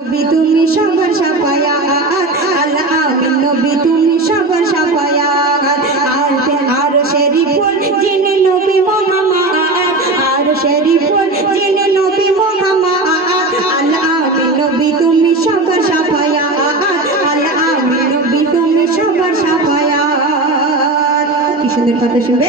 নবী তুমি সবার সাফায়াত আল আমিন নবী তুমি সবার সাফায়াত আর শরীফুল যিনি নবী মুহাম্মদ আর শরীফুল যিনি নবী মুহাম্মদ আল আমিন নবী তুমি সবার সাফায়াত আল আমিন নবী তুমি সবার সাফায়াত। কি সুন্দর কথা শুনবে।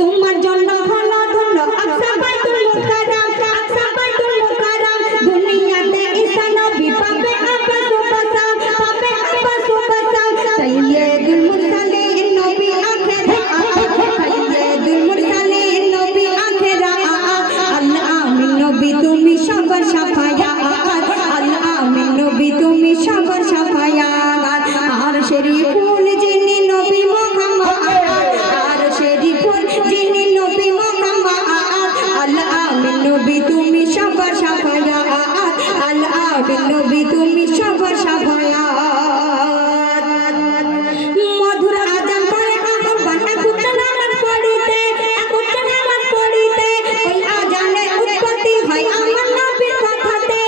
তোমার জন্য হলো ধন্য আকসা বাইতুল মুকাররম আকসা বাইতুল মুকাররম দুনিয়াতে ঈসা নবী পাবে আব্বাস সুবসাম পাবে আব্বাস সুবসাম সাইয়্যিদুল মুরসালিন নবী আখেরা সাইয়্যিদুল মুরসালিন নবী আখেরা আল আমিন নবী তুমি সবার সাফায়াত আল আমিন নবী তুমি সবার সাফায়াত। আর শরীফুল যিনি নবী মুহাম্মদ আর শরীফুল যিনি নবী মুহাম্মদ আল আমিন নবী তুমি সবার সাফায়াত আল আমিন নবী তুমি সবার সাফায়াত। মধুর আযান করে আহ্বান একত্র নামাজ পড়িতে ওই আযানে উৎপত্তি হয় আমার নবীর কথাতে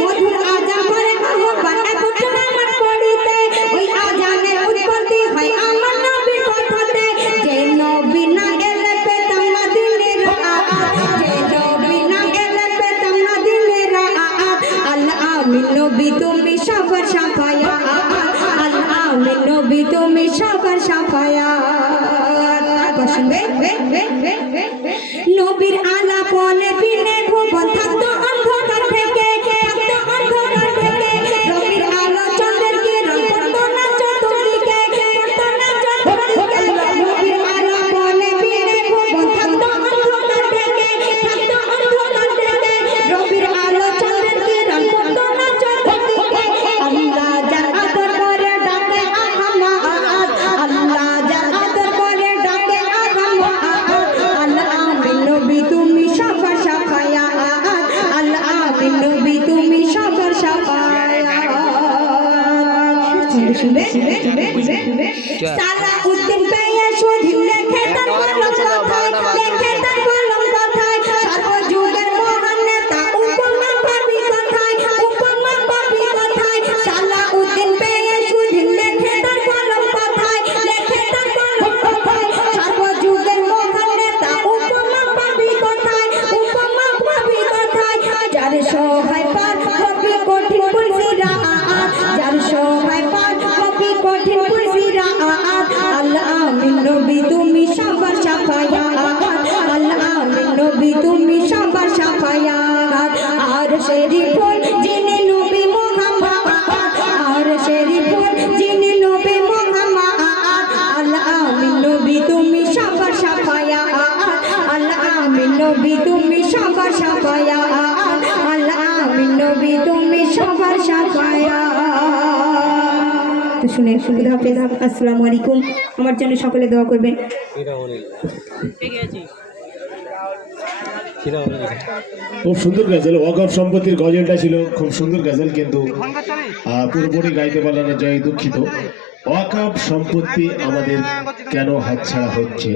মধুর আযান করে আহ্বান একত্র নামাজ পড়িতে ওই আযানে উৎপত্তি হয় আমার নবীর কথাতে যে নবী না এলে পেতাম না দিনের রাত যে নবী না এলে পেতাম না দিনের রাত আল আমিন নবী তুমি সবার সাফায়াত আল আমিন নবী তুমি সবার সাফায়াত। শুনবে নবীর আলাপনে বিনে ভুবন থাকতো অন্ধকার থেকে নবীর আলো চন্দ্রের কিরণ পড়তো না চতুর্দিকে নবীর আলাপনে বিনে ভুবন থাকতো অন্ধকার থেকে নবীর আলো চন্দ্রের কিরণ পড়তো না চতুর্দিকে আল্লাহ যার আদর করে ডাকে আহমদ আল্লাহ যার আদর করে ডাকে আহমদ আল আমিন নবী তুমি সবার সাফায়াত আল আমিন নবী তুমি সবার সাফায়াত। শুনবে সালাউদ্দিন পেয়ে শুধু লেখে তার কলম কথায় সর্বযুগের মহান নেতা উপমা পাবি কথায় সালাউদ্দিন পেয়ে শুধু লেখে তার কলম কথায় সর্বযুগের মহান নেতা উপমা পাবি কথায় যার সহায় পার হবে কঠিন পুলসিরা যার সহায় পার হবে কঠিন পুলসিরা আল আমিন নবী তুমি সবার সাফায়াত আল আমিন নবী তুমি সবার সাফায়াত। আর শরীফুল যিনি নবী মুহাম্মদ আর শরীফুল যিনি নবী মুহাম্মদ আল আমিন নবী তুমি সবার সাফায়াত আল আমিন নবী তুমি সবার সাফায়াত আল আমিন নবী তুমি সবার সাফায়াত। তো শুনে সুবিধা হাফেজ আসসালামু আলাইকুম। আমার জন্য সকলে দোয়া করবেন। খুব সুন্দর গজল ওয়াকফ সম্পত্তির গজলটা ছিল খুব সুন্দর গজল, কিন্তু পুরোপুরি গাইতে পারলাম না, যাই দুঃখিত। ওয়াকফ সম্পত্তি আমাদের কেন হাতছাড়া হচ্ছে?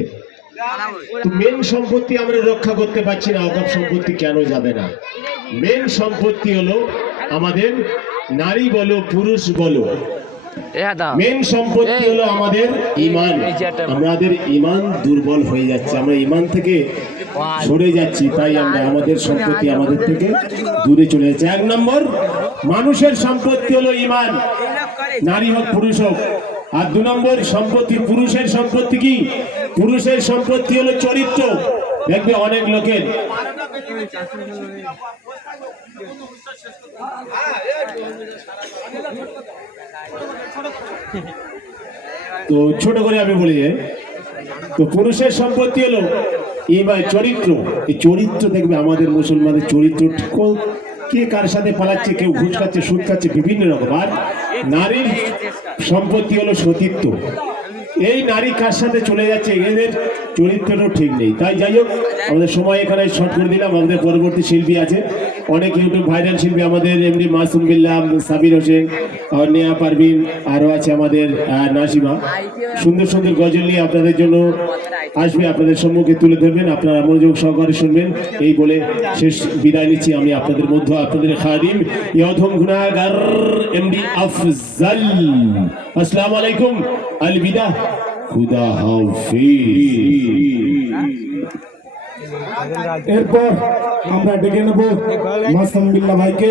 তো মেন সম্পত্তি আমরা রক্ষা করতে পারছি না, ওয়াকফ সম্পত্তি কেন যাবে না? মেন সম্পত্তি হলো আমাদের নারী বলো পুরুষ বলো, মেন সম্পত্তি হলো আমাদের ঈমান। আমাদের ঈমান দুর্বল হয়ে যাচ্ছে, আমরা ঈমান থেকে সরে যাচ্ছি, তাই আমরা আমাদের সম্পত্তি আমাদের থেকে দূরে চলে যাচ্ছে। এক নম্বর মানুষের সম্পত্তি হলো ঈমান, নারী হোক পুরুষ হোক। আর দু নম্বর সম্পত্তি পুরুষের সম্পত্তি কি? পুরুষের সম্পত্তি হলো চরিত্র। দেখবে অনেক লোকের তো ছোট করে আমি বলি যে তো পুরুষের সম্পত্তি হলো ঈমান, চরিত্র। এই চরিত্র দেখবে আমাদের মুসলমানের চরিত্র কে কার সাথে পালাচ্ছে, কেউ ঘুষ খাচ্ছে, সুদ খাচ্ছে, বিভিন্ন রকম। আর নারীর সম্পত্তি হলো সতীত্ব। এই নারী কার সাথে চলে যাচ্ছে এদের চরিত্রটাও ঠিক নেই। তাই যাই হোক, আমাদের সময় এখানে শর্ট করে দিলাম। আমাদের পরবর্তী শিল্পী আছে, অনেক ইউটিউব ভাইরাল শিল্পী আমাদের এমডি মাসুম বিল্লাহ, সাবির হোসেন, আর নেহা পারভিন, আরও আছে আমাদের নাসিমা। সুন্দর সুন্দর গজল নিয়ে আপনাদের জন্য আসবে, আপনাদের সম্মুখে তুলে ধরবেন, আপনারা মনোযোগ সহকারে শুনবেন। এই বলে শেষ বিদায় নিচ্ছি আমি আপনাদের মধ্যে, আপনাদের খাদিম ইয়ধম গুনাহগার এমডি আফজাল। আসসালামু আলাইকুম, আলবিদা, খুদা হাফেজ। এরপর আমরা ডেকে নেব মাসুম বিল্লাহ ভাইকে।